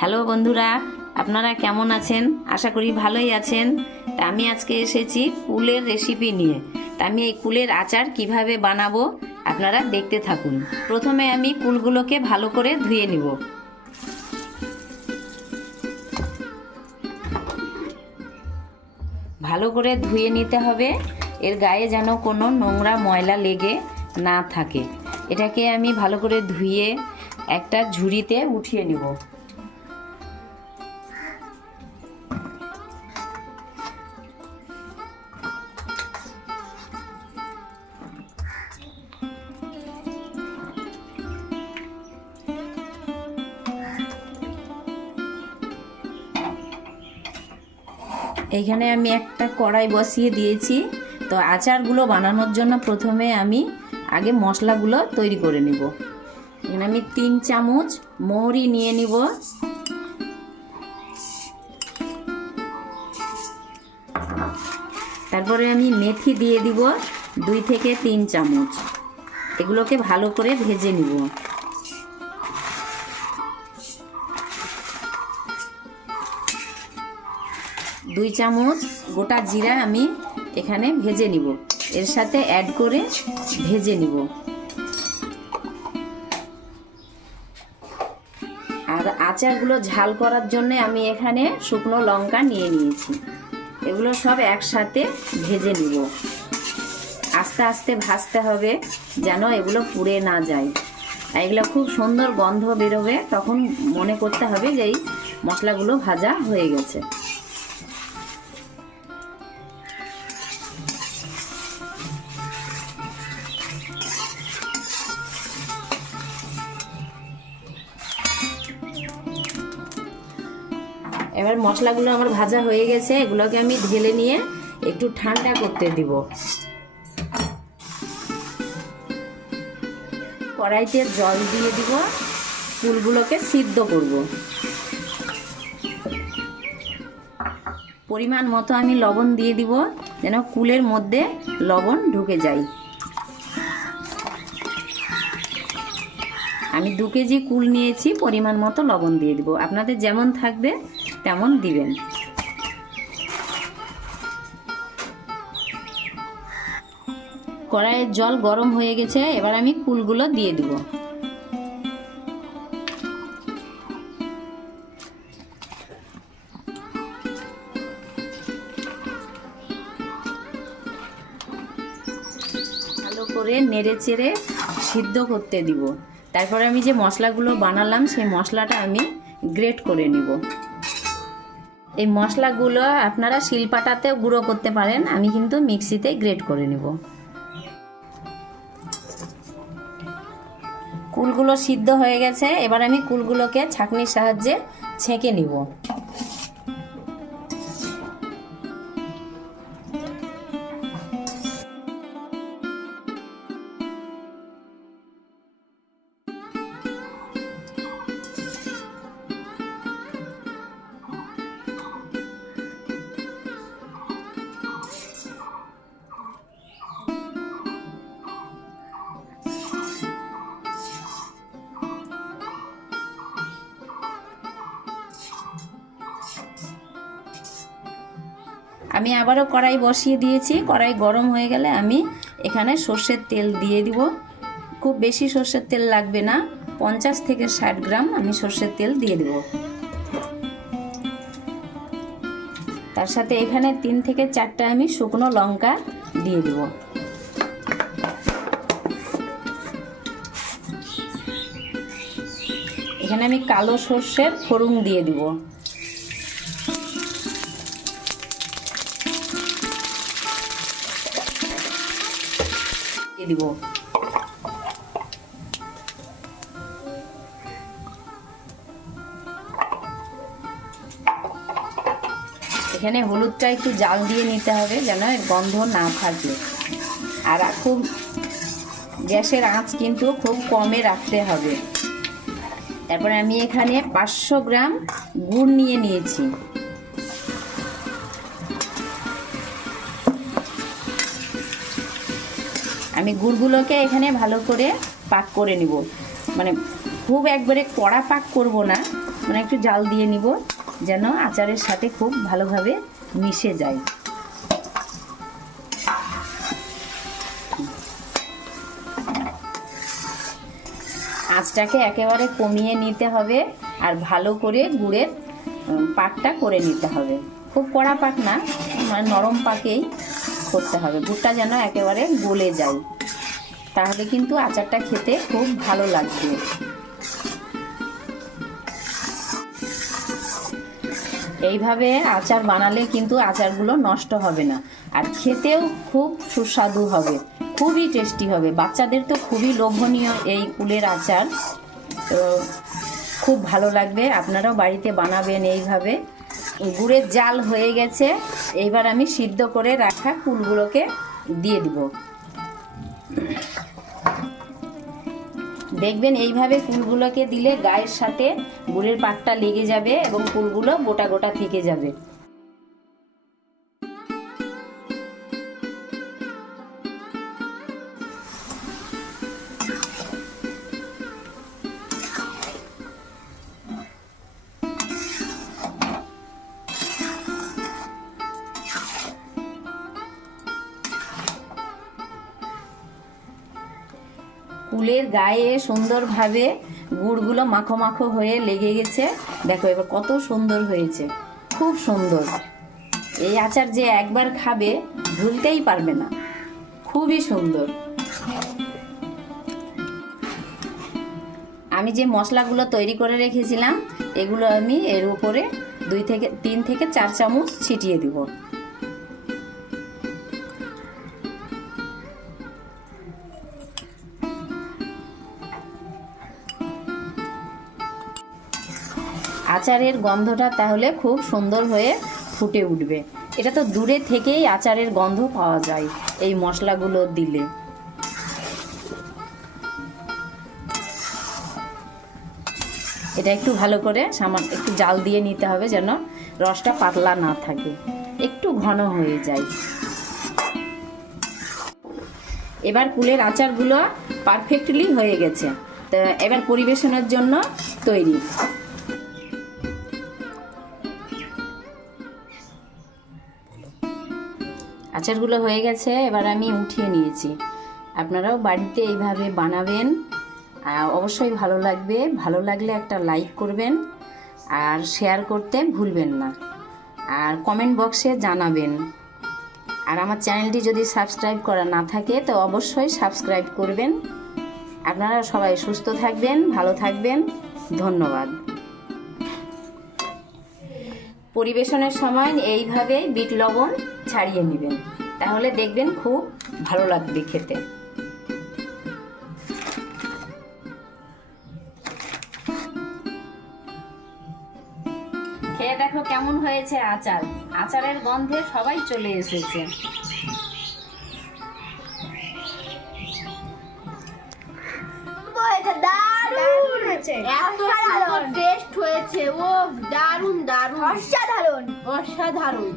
Hello বন্ধুরা, আপনারা কেমন আছেন? আশা করি ভালোই আছেন। তা আমি আজকে এসেছি কুলের রেসিপি নিয়ে। তা আমি এই কুলের আচার কিভাবে বানাবো আপনারা দেখতে থাকুন। প্রথমে আমি কুলগুলোকে ভালো করে ধুয়ে নিব। ভালো করে ধুয়ে নিতে হবে, এর গায়ে যেন কোনো নোংরা ময়লা লেগে না থাকে। এটাকে আমি ভালো করে ধুয়ে একটা ঝুড়িতে উঠিয়ে নিব। এইখানে আমি একটা কড়াই বসিয়ে দিয়েছি। তো আচারগুলো বানানোর জন্য প্রথমে আমি আগে মশলাগুলো তৈরি করে নিব। এখানে আমি 3 চামচ মৌরি নিয়ে নিব। তারপরে আমি মেথি দিয়ে দিব 2 থেকে 3 চামচ। এগুলোকে ভালো করে ভেজে নিব। দুই চামচ গোটা জিরা আমি এখানে ভেজে নিব, এর সাথে অ্যাড করে ভেজে নিব। আর আচারগুলো ঝাল করার জন্য আমি এখানে শুকনো লঙ্কা নিয়ে নিয়েছি। এগুলো সব একসাথে ভেজে নিব। আস্তে আস্তে ভাজতে হবে যেন এগুলো পুড়ে না যায়। এগুলো খুব সুন্দর গন্ধ বেরোবে, তখন মনে করতে হবে যে এই মশলাগুলো ভাজা হয়ে গেছে। এবার মশলাগুলো আমার ভাজা হয়ে গেছে, এগুলোকে আমি ঢেলে নিয়ে একটু ঠান্ডা করতে দিব। কড়াইতে জল দিয়ে দিব, কুলগুলোকে সিদ্ধ করব। পরিমাণ মতো আমি লবণ দিয়ে দিব, যেন কুলের মধ্যে লবণ ঢুকে যায়। আমি 2 কেজি কুল নিয়েছি, পরিমাণ মতো লবণ দিয়ে দিব। আপনাদের যেমন থাকবে তেমন দিবেন। কড়াইয়ের জল গরম হয়ে গেছে, এবার আমি কুলগুলো দিয়ে দিব। ভালো করে নেড়ে চেড়ে সিদ্ধ করতে দিব। তারপরে আমি যে মশলাগুলো বানালাম সেই মশলাটা আমি গ্রেট করে নিব। এই মশলাগুলো আপনারা শিলপাটাতেও গুঁড়ো করতে পারেন, আমি কিন্তু মিক্সিতে গ্রেট করে নিব। কুলগুলো সিদ্ধ হয়ে গেছে, এবার আমি কুলগুলোকে ছাঁকনির সাহায্যে ছেঁকে নিব। আমি আবারও কড়াই বসিয়ে দিয়েছি। কড়াই গরম হয়ে গেলে আমি এখানে সর্ষের তেল দিয়ে দিব। খুব বেশি সর্ষের তেল লাগবে না, 50 থেকে 60 গ্রাম আমি সর্ষের তেল দিয়ে দেব। তার সাথে এখানে 3 থেকে 4টা আমি শুকনো লঙ্কা দিয়ে দেব। এখানে আমি কালো সর্ষের ফোড়ন দিয়ে দিব। দিব এখানে হলুদটা একটু জাল দিয়ে নিতে হবে যেন এর গন্ধ না থাকে। আর খুব গ্যাসের আঁচ কিন্তু খুব কমে রাখতে হবে। তারপরে আমি এখানে 500 গ্রাম গুড় নিয়ে নিয়েছি। আমি গুড়গুলোকে এখানে ভালো করে পাক করে নিব। মানে খুব একবারে কড়া পাক করব না, মানে একটু জাল দিয়ে নিব যেন আচারের সাথে খুব ভালোভাবে মিশে যায়। আঁচটাকে একেবারে কমিয়ে নিতে হবে আর ভালো করে গুড়ের পাকটা করে নিতে হবে। খুব কড়া পাক না, মানে নরম পাকেই করতে হবে। গুড়টা যেন একেবারে গলে যায়, তাহলে কিন্তু আচারটা খেতে খুব ভালো লাগবে। এইভাবে আচার বানালে কিন্তু আচারগুলো নষ্ট হবে না, আর খেতেও খুব সুস্বাদু হবে, খুবই টেস্টি হবে। বাচ্চাদের তো খুবই লোভনীয় এই কুলের আচার, তো খুব ভালো লাগবে। আপনারাও বাড়িতে বানাবেন এইভাবে। গুড়ের জাল হয়ে গেছে, এইবার আমি সিদ্ধ করে রাখা কুলগুলোকে দিয়ে দিব। দেখবেন এইভাবে কুলগুলোকে দিলে গায়ের সাথে গুড়ের পাকটা লেগে যাবে এবং কুলগুলো গোটা গোটা থেকে যাবে। কুলের গায়ে সুন্দরভাবে গুড়গুলো মাখো মাখো হয়ে লেগে গেছে। দেখো এবার কত সুন্দর হয়েছে, খুব সুন্দর। এই আচার যে একবার খাবে ভুলতেই পারবে না, খুবই সুন্দর। আমি যে মশলাগুলো তৈরি করে রেখেছিলাম এগুলো আমি এর উপরে 3 থেকে 4 চামচ ছিটিয়ে দিব। আচারের গন্ধটা তাহলে খুব সুন্দর হয়ে ফুটে উঠবে। এটা তো দূরে থেকেই আচারের গন্ধ পাওয়া যায় এই মশলাগুলো দিলে। এটা একটু ভালো করে সামান্য একটু জাল দিয়ে নিতে হবে যেন রসটা পাতলা না থাকে, একটু ঘন হয়ে যায়। এবার কুলের আচারগুলো পারফেক্টলি হয়ে গেছে, তো এবার পরিবেশনের জন্য তৈরি। আচারগুলো হয়ে গেছে, এবার আমি উঠিয়ে নিয়েছি। আপনারাও বাড়িতে এইভাবে বানাবেন, অবশ্যই ভালো লাগবে। ভালো লাগলে একটা লাইক করবেন আর শেয়ার করতে ভুলবেন না, আর কমেন্ট বক্সে জানাবেন। আর আমার চ্যানেলটি যদি সাবস্ক্রাইব করা না থাকে তো অবশ্যই সাবস্ক্রাইব করবেন। আপনারা সবাই সুস্থ থাকবেন, ভালো থাকবেন। ধন্যবাদ। পরিবেশনের সময় এইভাবে বিট লবণ ছাড়িয়ে নেবেন, তাহলে দেখবেন খুব ভালো লাগবে খেতে। খেয়ে দেখো কেমন হয়েছে আচার। আচারের গন্ধে সবাই চলে এসেছে। দারুণ হয়েছে, এত সুন্দর টেস্ট হয়েছে। ও দারুণ দারুণ, অসাধারণ অসাধারণ।